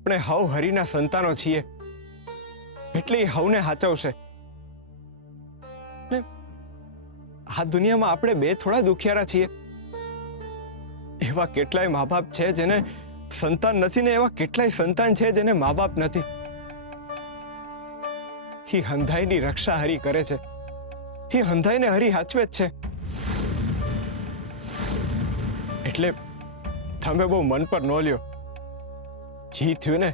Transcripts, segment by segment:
આપણે હવ હરિના સંતાનો છીએ એટલે એ હવને હાચવશે ને આ દુનિયામાં આપણે બે થોડા દુખિયારા છીએ એવા કેટલાય મા બાપ છે જેને સંતાન નથી ને એવા કેટલાય સંતાન છે જેને મા બાપ નથી ही हंधाईनी रक्षा हरि करे छे ही हंधाईने हरि हाचवे ज छे એટલે તમે બહુ મન પર ન લ્યો જી થયું ને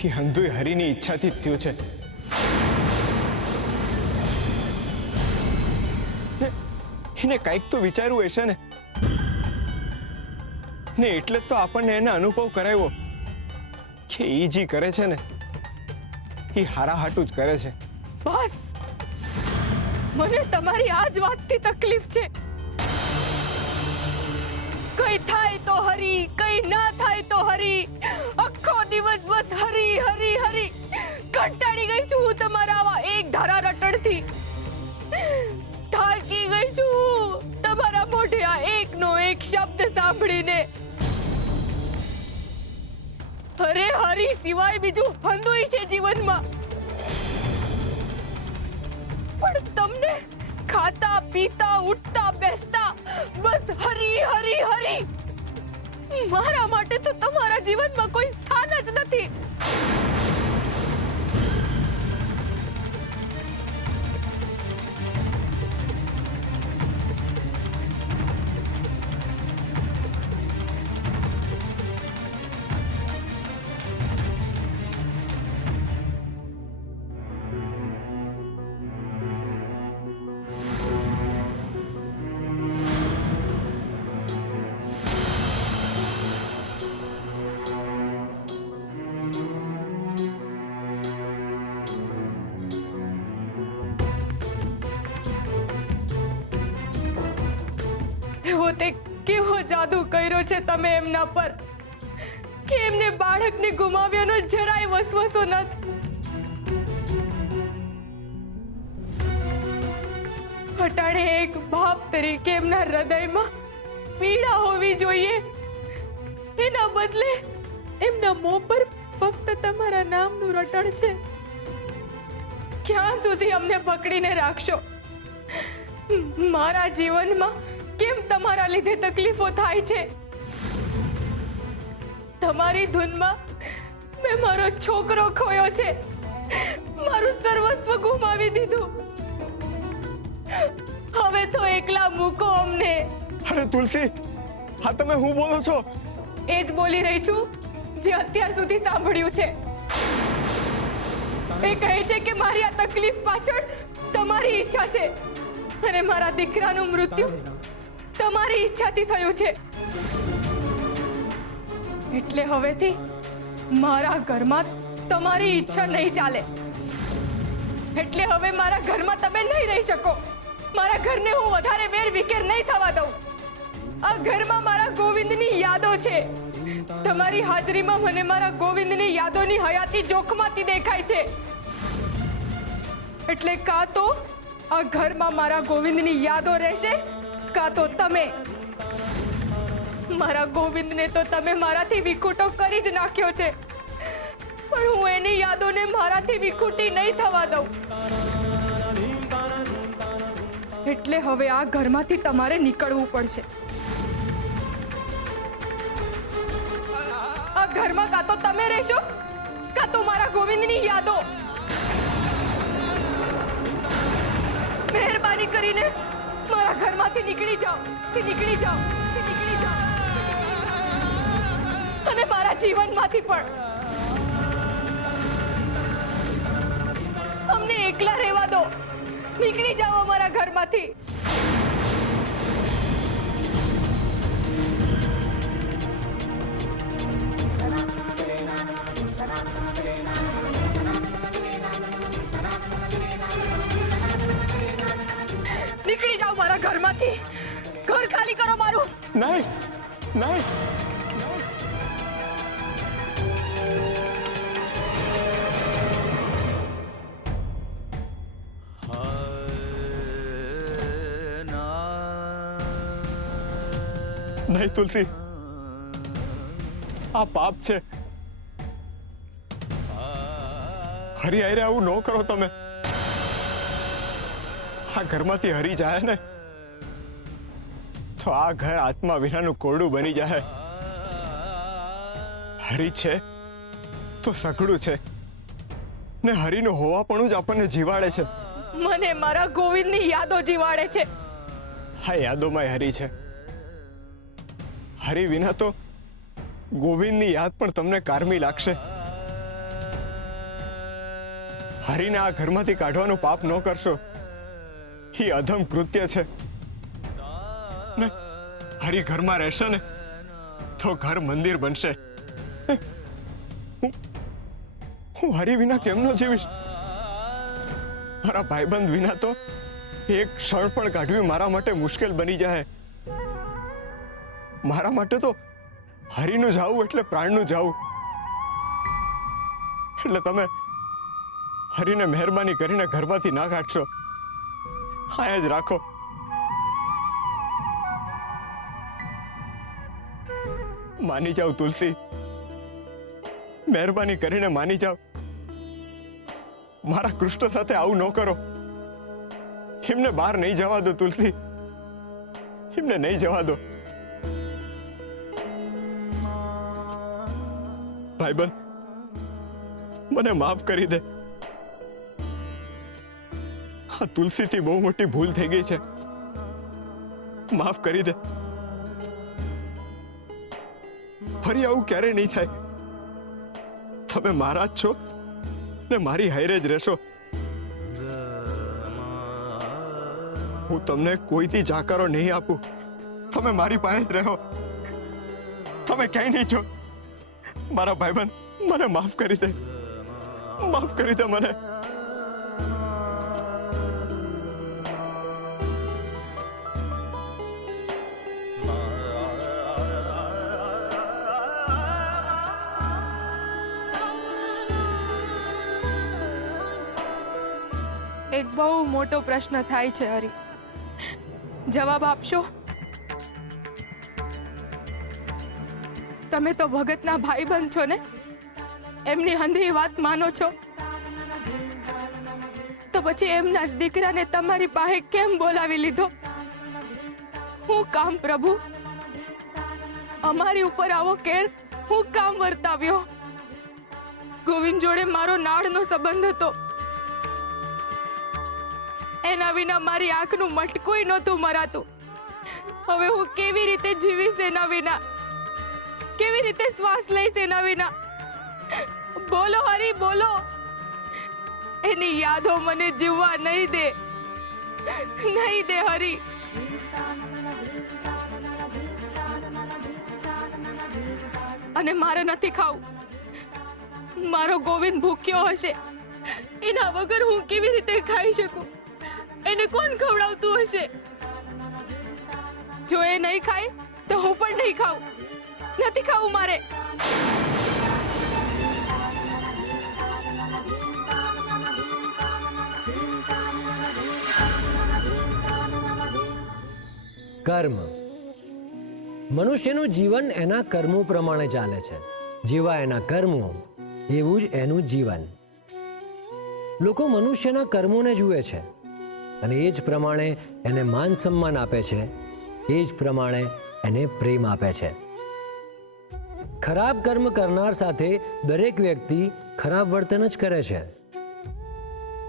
એ હંધુય હરિની ઈચ્છાથી જ થયું છે એને કંઈક તો વિચારવું હશે ને એટલે જ તો આપણને એને અનુભવ કરાવ્યો કે ઈ જી કરે છે ને એ હારા હાટું જ કરે છે બસ મને તમારી આ જ વાતથી તકલીફ છે કઈ થાય તો હરી કઈ ના થાય તો હરી આખો દિવસ બસ હરી હરી હરી કંટાળી ગઈ છું હું તમારા આવા એક ધારા રટણથી થાકી ગઈ છું તમારા મોઢે આ એકનો એક શબ્દ સાંભળીને અરે હરી સિવાય બીજું હંધુય છે જીવનમાં પણ તમને ખાતા પીતા ઉઠતા બેસતા બસ હરી હરી હરી મારા માટે તો તમારા જીવનમાં કોઈ સ્થાન જ નથી કેવો જાદુ કર્યો છે તમે એમના પર કે એમને બાળકને ગુમાવ્યાનો જરાય વસવસો નથી અટાણે એક બાપ તરીકે એમના હૃદયમાં પીડા હોવી જોઈએ એના બદલે એમના મોં પર ફક્ત તમારા નામનું રટણ છે ક્યાં સુધી અમને પકડીને રાખશો મારા જીવનમાં કેમ તમારા લીધે તકલીફો થાય છે તમારી ધૂનમાં મેં મારો છોકરો ખોયો છે મારું સર્વસ્વ ગુમાવી દીધું હવે તો એકલા મૂકો અમને અરે તુલસી હા તમે હું બોલો છો એ જ બોલી રહી છું જે અત્યાર સુધી સાંભળ્યું છે એ કહે છે કે મારી આ તકલીફ પાછળ તમારી ઈચ્છા છે અને મારા દીકરાનું મૃત્યુ તમારી ઈચ્છાથી થયું છે એટલે હવેથી મારા ઘરમાં તમારી ઈચ્છા નહીં ચાલે એટલે હવે મારા ઘરમાં તમે નહીં રહી શકો મારા ઘરને હું વધારે વેર વિખેર નહીં થવા દઉં આ ઘરમાં મારા ગોવિંદની યાદો છે તમારી હાજરીમાં મને મારા ગોવિંદની યાદોની હયાતી જોખમાતી દેખાય છે એટલે કાં તો આ ઘરમાં મારા ગોવિંદની યાદો રહેશે કાં તો તમે મારા ગોવિંદને તો તમે મારાથી વિખૂટો કરી જ નાખ્યો છે પણ હું એની યાદોને મારાથી વિખૂટી નહીં થવા દઉં એટલે હવે આ ઘરમાંથી તમારે નીકળવું પડશે આ ઘરમાં કાં તો તમે રહેશો કાં તો મારા ગોવિંદની યાદો મહેરબાની કરીને મારા ઘરમાંથી નીકળી જાઓ નીકળી જાઓ નીકળી જાઓ અને મારા જીવનમાંથી પણ અમને એકલા રહેવા દો નીકળી જાઓ અમારા ઘરમાંથી નીકળી જાઓ મારા ઘરમાંથી ઘર ખાલી કરો મારું નહીં નહીં નહીં તુલસી આ પાપ છે હરી આયરે આવું ન કરો તમે. આ ઘરમાંથી હરી જાય ને તો આ ઘર આત્મા વિનાનું કોરડું બની જાય. હરી છે તો સઘળું છે ને હરીનું હોવાપણું જ આપણને જીવાડે છે. મને મારા ગોવિંદની યાદો જીવાડે છે. હા, યાદોમાં હરી છે. હરી વિના તો ગોવિંદની યાદ પણ તમને કારમી લાગશે. હરીને આ ઘરમાંથી કાઢવાનું પાપ ન કરશો. એ અધમ કૃત્ય છે ને હરી ઘરમાં રહેશે ને તો ઘર મંદિર બનશે. હું હરી વિના કેમનો જીવીશ? મારા ભાઈબંધ વિના તો એક ક્ષણ પણ કાઢવી મારા માટે મુશ્કેલ બની જાય. મારા માટે તો હરીનું જાવું એટલે પ્રાણનું જાવું. એટલે તમે હરીને મહેરબાની કરીને ઘરમાંથી ના કાઢશો. હા જ રાખો. માની જાઓ તુલસી, મહેરબાની કરીને માની જાઓ. મારા કૃષ્ણ સાથે આવું ન કરો. એમને બહાર નહીં જવા દો તુલસી, એમને નહીં જવા દો. ભાઈબંધ, મને માફ કરી દે. આ તુલસીથી બહુ મોટી ભૂલ થઈ ગઈ છે. માફ કરી દે. ફરી આવું ક્યારેય નહીં થાય. તમે મારા જ છો ને મારી હારે જ રહેશો. હું તમને કોઈથી જાકારો નહીં આપું. તમે મારી પાસે જ રહો. તમે ક્યાંય નહીં છો. મારા ભાઈબંધ, મને માફ કરી દે. માફ કરી દે મને. એક બહુ મોટો પ્રશ્ન થાય છે હરી. જવાબ આપશો? તમે તો ભગતના ભાઈબંધ છો ને, એમની હંધી વાત માનો છો, તો પછી એમના જ દીકરાને તમારી પાસે કેમ બોલાવી લીધો? હું કામ પ્રભુ? અમારી ઉપર આવો કેર હું કામ વર્તાવ્યો? ગોવિંદ જોડે મારો નાળનો સંબંધ હતો. એના વિના મારી આંખનું મટકુંય નહોતું મરાતું. હવે હું કેવી રીતે જીવીશ એના વિના? કેવી રીતે શ્વાસ લઈશ એના વિના? બોલો હરી, બોલો. એની યાદો મને જીવવા નહીં દે. નહીં દે હરી. અને મારે નથી ખાવું. મારો ગોવિંદ ભૂખ્યો હશે. એના વગર હું કેવી રીતે ખાઈ શકું? એને કોણ ખવડાવતું હશે? જો એ નહીં ખાય તો હું પણ નહીં ખાઉં. નથી ખાવું મારે. કર્મ. મનુષ્યનું જીવન એના કર્મો પ્રમાણે ચાલે છે. જેવા એના કર્મો એવું જ એનું જીવન. લોકો મનુષ્યના કર્મોને જુએ છે અને એ જ પ્રમાણે એને માન સન્માન આપે છે. એ જ પ્રમાણે એને પ્રેમ આપે છે. ખરાબ કર્મ કરનાર સાથે દરેક વ્યક્તિ ખરાબ વર્તન જ કરે છે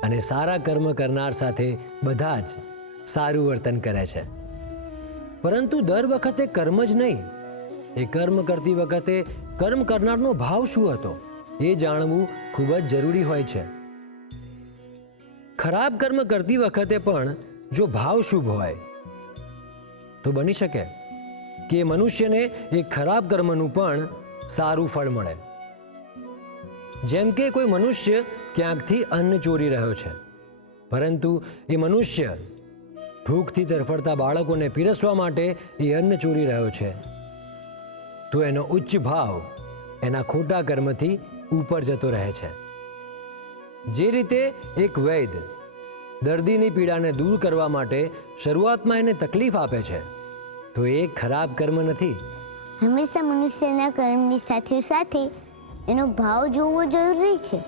અને સારા કર્મ કરનાર સાથે બધા જ સારું વર્તન કરે છે. પરંતુ દર વખતે કર્મ જ નહીં, એ કર્મ કરતી વખતે કર્મ કરનારનો ભાવ શું હતો એ જાણવું ખૂબ જ જરૂરી હોય છે. ખરાબ કર્મ કરતી વખતે પણ જો ભાવ શુભ હોય તો બની શકે કે મનુષ્યને એ ખરાબ કર્મનું પણ સારું ફળ મળે. જેમ કે કોઈ મનુષ્ય ક્યાંકથી અન્ન ચોરી રહ્યો છે, પરંતુ એ મનુષ્ય ભૂખથી તરફડતા બાળકોને પીરસવા માટે એ અન્ન ચોરી રહ્યો છે, તો એનો ઉચ્ચ ભાવ એના ખોટા કર્મથી ઉપર જતો રહે છે. જે રીતે એક વૈદ દર્દીની પીડાને દૂર કરવા માટે શરૂઆતમાં એને તકલીફ આપે છે, તો એ ખરાબ કર્મ નથી. હંમેશા મનુષ્યના કર્મની સાથે સાથે એનો ભાવ જોવો જરૂરી છે.